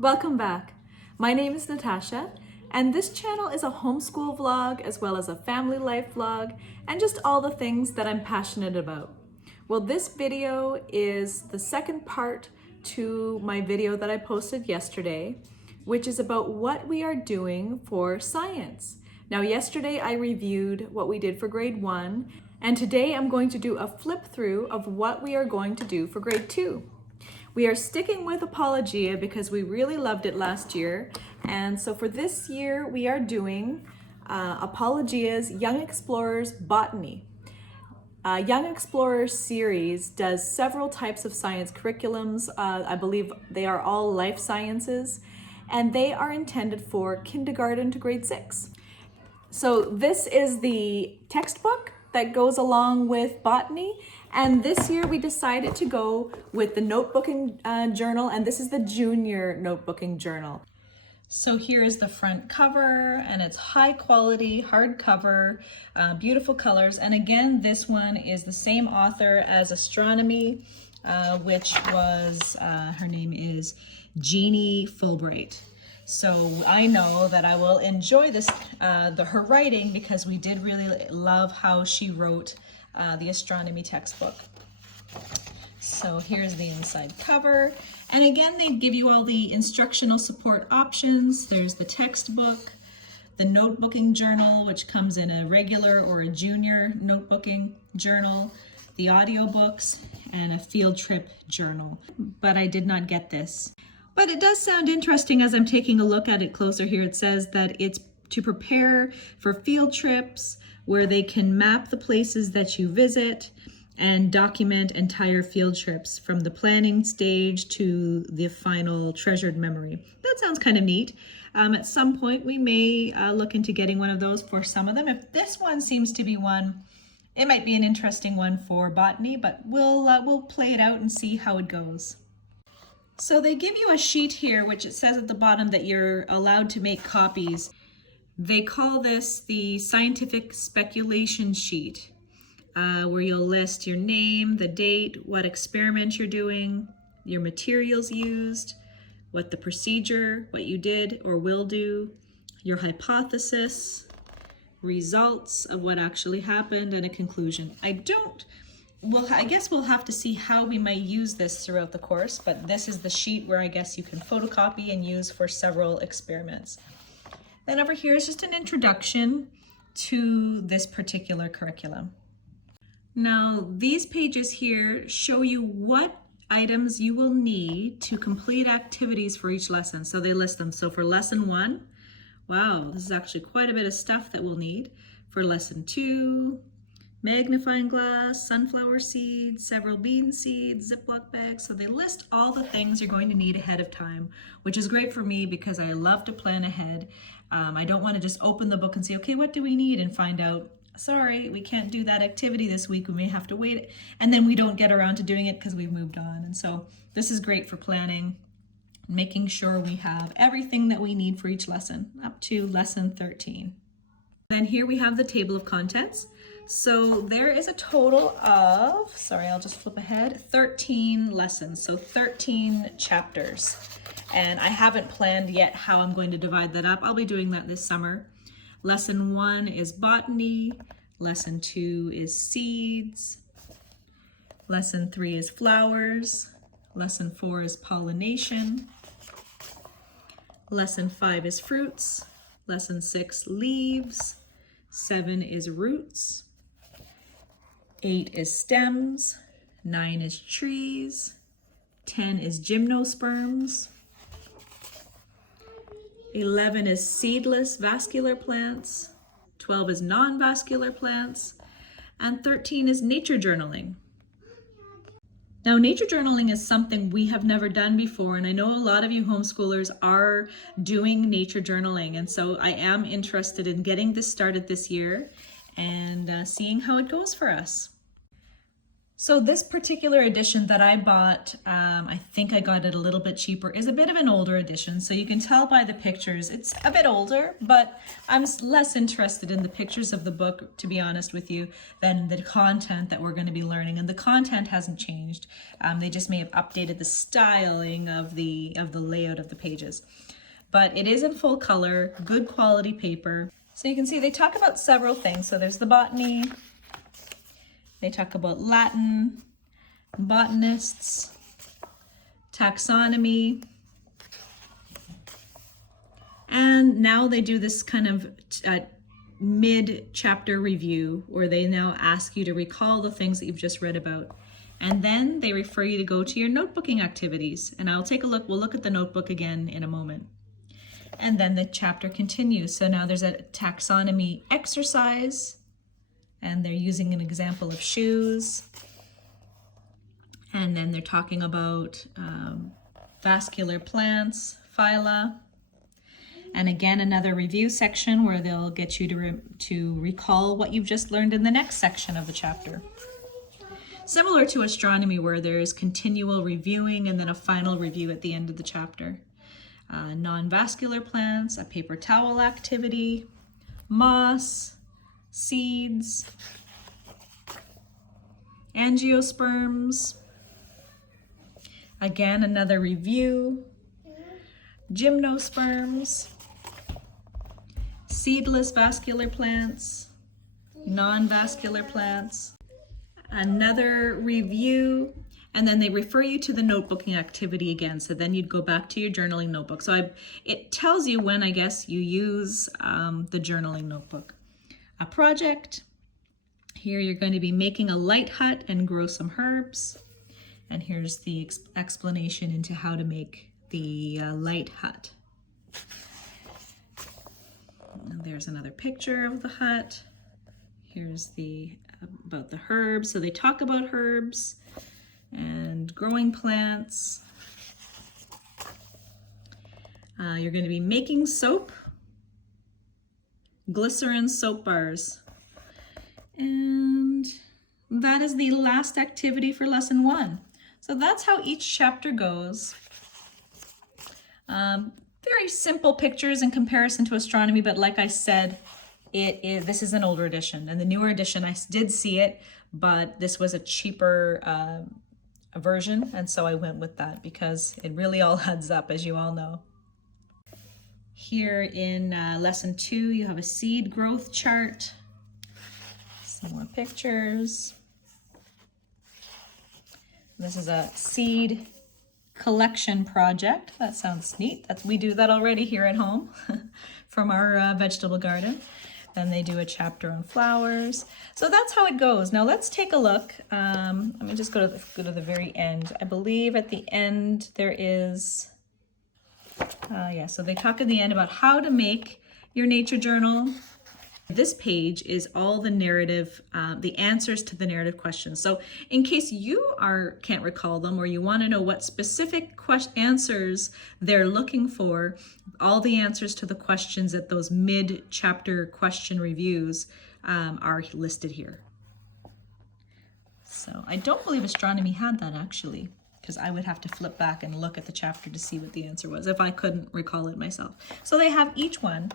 Welcome back. My name is Natasha, and this channel is a homeschool vlog as well as a family life vlog and just all the things that I'm passionate about. Well, this video is the second part to my video that I posted yesterday, which is about what we are doing for science. Now, yesterday I reviewed what we did for grade 1, and today I'm going to do a flip through of what we are going to do for grade 2. We are sticking with Apologia because we really loved it last year. And so for this year, we are doing Apologia's Young Explorers Botany. Young Explorers series does several types of science curriculums. I believe they are all life sciences, and they are intended for kindergarten to grade 6. So this is the textbook that goes along with botany. And this year we decided to go with the notebooking journal, and this is the junior notebooking journal. So here is the front cover, and it's high quality hardcover, beautiful colors. And again, this one is the same author as Astronomy, which was, her name is Jeannie Fulbright. So I know that I will enjoy this, her writing, because we did really love how she wrote the astronomy textbook. So here's the inside cover. And again, they give you all the instructional support options. There's the textbook, the notebooking journal, which comes in a regular or a junior notebooking journal, the audiobooks, and a field trip journal. But I did not get this. But it does sound interesting as I'm taking a look at it closer here. It says that it's to prepare for field trips where they can map the places that you visit and document entire field trips from the planning stage to the final treasured memory. That sounds kind of neat. At some point we may look into getting one of those for some of them. If this one seems to be one, it might be an interesting one for botany, but we'll play it out and see how it goes. So they give you a sheet here, which it says at the bottom that you're allowed to make copies. They call this the scientific speculation sheet, where you'll list your name, the date, what experiment you're doing, your materials used, what the procedure, what you did or will do, your hypothesis, results of what actually happened, and a conclusion. I guess we'll have to see how we might use this throughout the course, but this is the sheet where I guess you can photocopy and use for several experiments. Then over here is just an introduction to this particular curriculum. Now, these pages here show you what items you will need to complete activities for each lesson. So they list them. So for lesson 1, wow, this is actually quite a bit of stuff that we'll need. For lesson 2, magnifying glass, sunflower seeds, several bean seeds, Ziploc bags. So they list all the things you're going to need ahead of time, which is great for me because I love to plan ahead. I don't want to just open the book and say, okay, what do we need? And find out, sorry, we can't do that activity this week. We may have to wait. And then we don't get around to doing it because we've moved on. And so this is great for planning, making sure we have everything that we need for each lesson up to lesson 13. Then here we have the table of contents. So there is a total of, sorry, I'll just flip ahead, 13 lessons, so 13 chapters. And I haven't planned yet how I'm going to divide that up. I'll be doing that this summer. Lesson 1 is botany. Lesson 2 is seeds. Lesson 3 is flowers. Lesson 4 is pollination. Lesson 5 is fruits. Lesson 6, leaves. 7 is roots. 8 is stems. 9 is trees. 10 is gymnosperms. 11 is seedless vascular plants. 12 is non-vascular plants. And 13 is nature journaling. Now, nature journaling is something we have never done before, and I know a lot of you homeschoolers are doing nature journaling, and so I am interested in getting this started this year and seeing how it goes for us. So this particular edition that I bought, I think I got it a little bit cheaper, is a bit of an older edition. So you can tell by the pictures, it's a bit older, but I'm less interested in the pictures of the book, to be honest with you, than the content that we're going to be learning. And the content hasn't changed. They just may have updated the styling of the layout of the pages. But it is in full color, good quality paper. So you can see they talk about several things. So there's the botany. They talk about Latin, botanists, taxonomy, and now they do this kind of mid-chapter review where they now ask you to recall the things that you've just read about. And then they refer you to go to your notebooking activities. And I'll take a look, we'll look at the notebook again in a moment. And then the chapter continues. So now there's a taxonomy exercise, and they're using an example of shoes. And then they're talking about vascular plants, phyla. And again, another review section where they'll get you to recall what you've just learned in the next section of the chapter. Similar to astronomy, where there's continual reviewing and then a final review at the end of the chapter. Non-vascular plants, a paper towel activity, moss, seeds, angiosperms, again another review, gymnosperms, seedless vascular plants, non-vascular plants, another review, and then they refer you to the notebooking activity again. So then you'd go back to your journaling notebook. So it tells you when, I guess, you use the journaling notebook. A project. Here you're going to be making a light hut and grow some herbs. And here's the explanation into how to make the light hut. And there's another picture of the hut. Here's about the herbs. So they talk about herbs and growing plants. You're going to be making soap, glycerin soap bars. And that is the last activity for lesson 1. So that's how each chapter goes. Very simple pictures in comparison to astronomy, but like I said, this is an older edition, and the newer edition, I did see it, but this was a cheaper version, and so I went with that because it really all adds up, as you all know. Here in lesson 2, you have a seed growth chart, some more pictures. This is a seed collection project. That sounds neat. We do that already here at home from our vegetable garden. Then they do a chapter on flowers. So that's how it goes. Now let's take a look. Let me just go to the very end. I believe at the end there is, so they talk at the end about how to make your nature journal. This page is all the narrative, the answers to the narrative questions. So in case you can't recall them, or you want to know what specific answers they're looking for, all the answers to the questions at those mid-chapter question reviews are listed here. So I don't believe astronomy had that actually, because I would have to flip back and look at the chapter to see what the answer was if I couldn't recall it myself. So they have each one.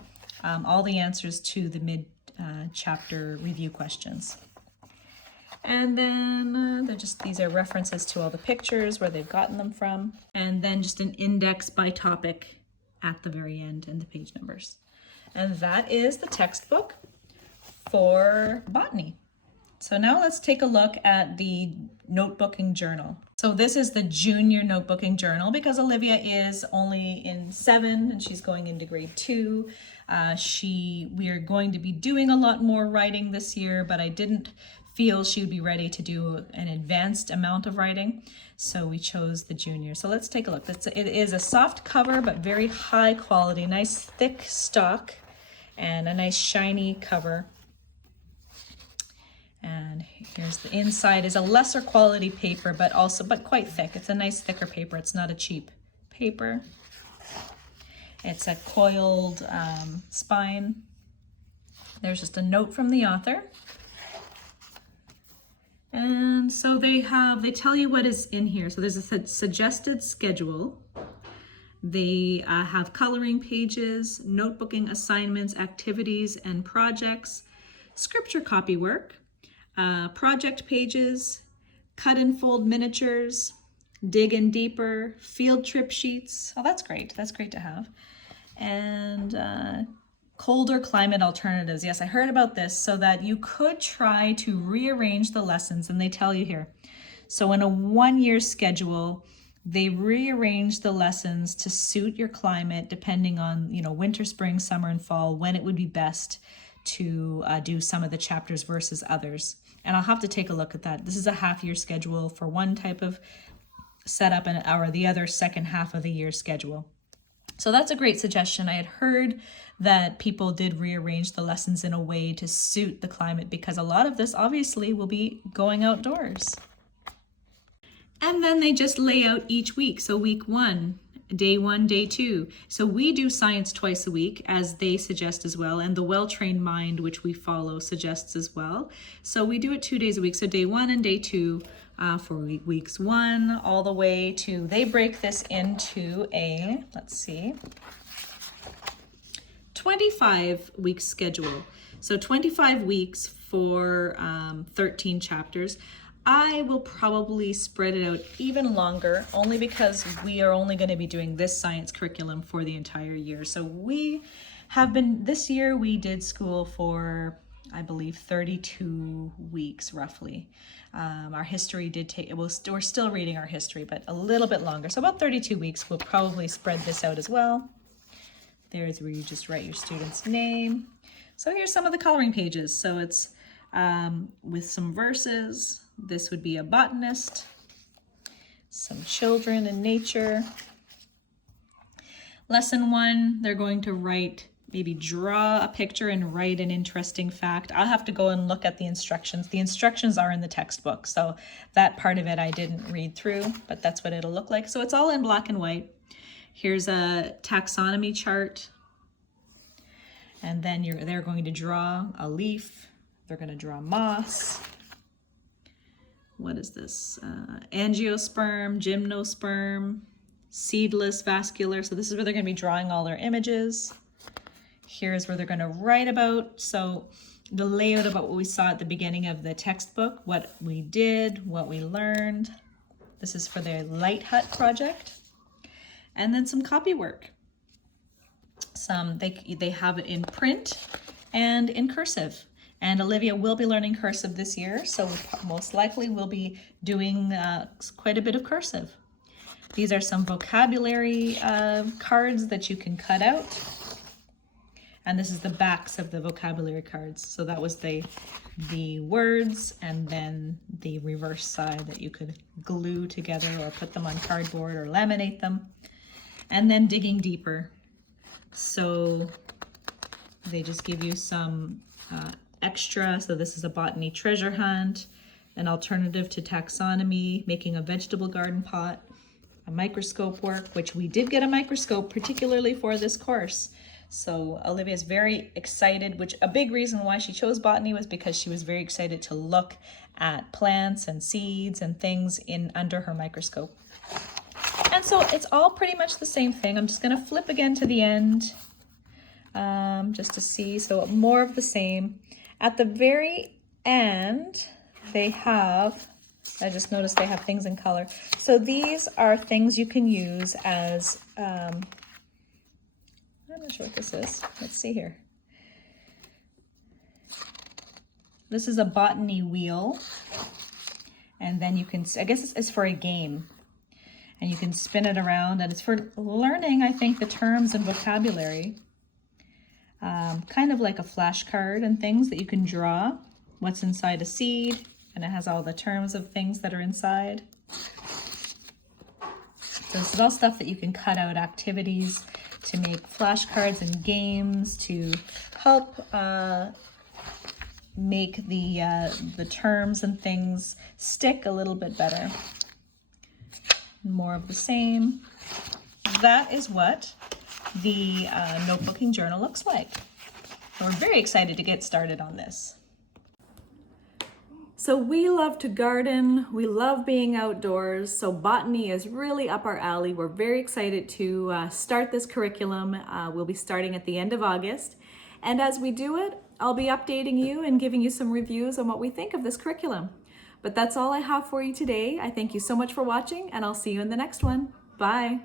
All the answers to the mid-chapter review questions. And then these are references to all the pictures, where they've gotten them from. And then just an index by topic at the very end and the page numbers. And that is the textbook for botany. So now let's take a look at the notebooking journal. So this is the junior notebooking journal because Olivia is only in 7 and she's going into grade 2. We are going to be doing a lot more writing this year, but I didn't feel she would be ready to do an advanced amount of writing, so we chose the junior. So let's take a look. It is a soft cover, but very high quality, nice thick stock, and a nice shiny cover. And here's the inside. Is a lesser quality paper, but quite thick. It's a nice thicker paper. It's not a cheap paper. It's a coiled spine. There's just a note from the author. And And so they tell you what is in here. So there's a suggested schedule. They have coloring pages, notebooking assignments, activities and projects, scripture copy work, project pages, cut and fold miniatures, dig in deeper, field trip sheets. Oh, that's great. That's great to have. And colder climate alternatives. Yes, I heard about this, so that you could try to rearrange the lessons, and they tell you here. So in a 1-year schedule, they rearrange the lessons to suit your climate depending on, winter, spring, summer, and fall, when it would be best to do some of the chapters versus others. And I'll have to take a look at that. This is a half-year schedule for one type of setup, or the other second half of the year schedule. So that's a great suggestion. I had heard that people did rearrange the lessons in a way to suit the climate, because a lot of this obviously will be going outdoors. And then they just lay out each week. So week 1, day 1, day 2. So we do science twice a week, as they suggest as well. And the well-trained mind, which we follow, suggests as well. So we do it 2 days a week. So day 1 and day 2 for weeks 1 all the way to, they break this into a, 25-week schedule. So 25 weeks for 13 chapters. I will probably spread it out even longer, only because we are only going to be doing this science curriculum for the entire year. So we have been, this year we did school for, I believe, 32 weeks roughly. Our history did take, we're still reading our history, but a little bit longer. So about 32 weeks, we'll probably spread this out as well. There's where you just write your student's name. So here's some of the coloring pages. So it's with some verses. This would be a botanist, some children in nature. Lesson 1, they're going to write, maybe draw a picture and write an interesting fact. I'll have to go and look at the instructions. The instructions are in the textbook, so that part of it I didn't read through, but that's what it'll look like. So it's all in black and white. Here's a taxonomy chart. And then they're going to draw a leaf. They're going to draw moss. What is this? Angiosperm, gymnosperm, seedless, vascular. So this is where they're going to be drawing all their images. Here's where they're going to write about. So the layout about what we saw at the beginning of the textbook, what we did, what we learned. This is for their Light Hut project. And then some copy work. They have it in print and in cursive. And Olivia will be learning cursive this year, so most likely we'll be doing quite a bit of cursive. These are some vocabulary cards that you can cut out. And this is the backs of the vocabulary cards. So that was the words, and then the reverse side that you could glue together or put them on cardboard or laminate them. And then digging deeper. So they just give you some extra. So this is a botany treasure hunt, an alternative to taxonomy, making a vegetable garden pot, a microscope work, which we did get a microscope particularly for this course. So Olivia's very excited, which a big reason why she chose botany was because she was very excited to look at plants and seeds and things under her microscope. And so it's all pretty much the same thing. I'm just going to flip again to the end just to see. So more of the same. At the very end, they have, I just noticed they have things in color. So these are things you can use as, I'm not sure what this is. Let's see here. This is a Botany Wheel. And then you can, I guess it's for a game. And you can spin it around, and it's for learning, I think, the terms and vocabulary. Kind of like a flashcard and things that you can draw what's inside a seed, and it has all the terms of things that are inside. So this is all stuff that you can cut out, activities to make flashcards and games to help make the terms and things stick a little bit better. More of the same. That is what the notebooking journal looks like. We're very excited to get started on this. So we love to garden, we love being outdoors, so botany is really up our alley. We're very excited to start this curriculum. We'll be starting at the end of August. And as we do it, I'll be updating you and giving you some reviews on what we think of this curriculum. But that's all I have for you today. I thank you so much for watching, and I'll see you in the next one. Bye.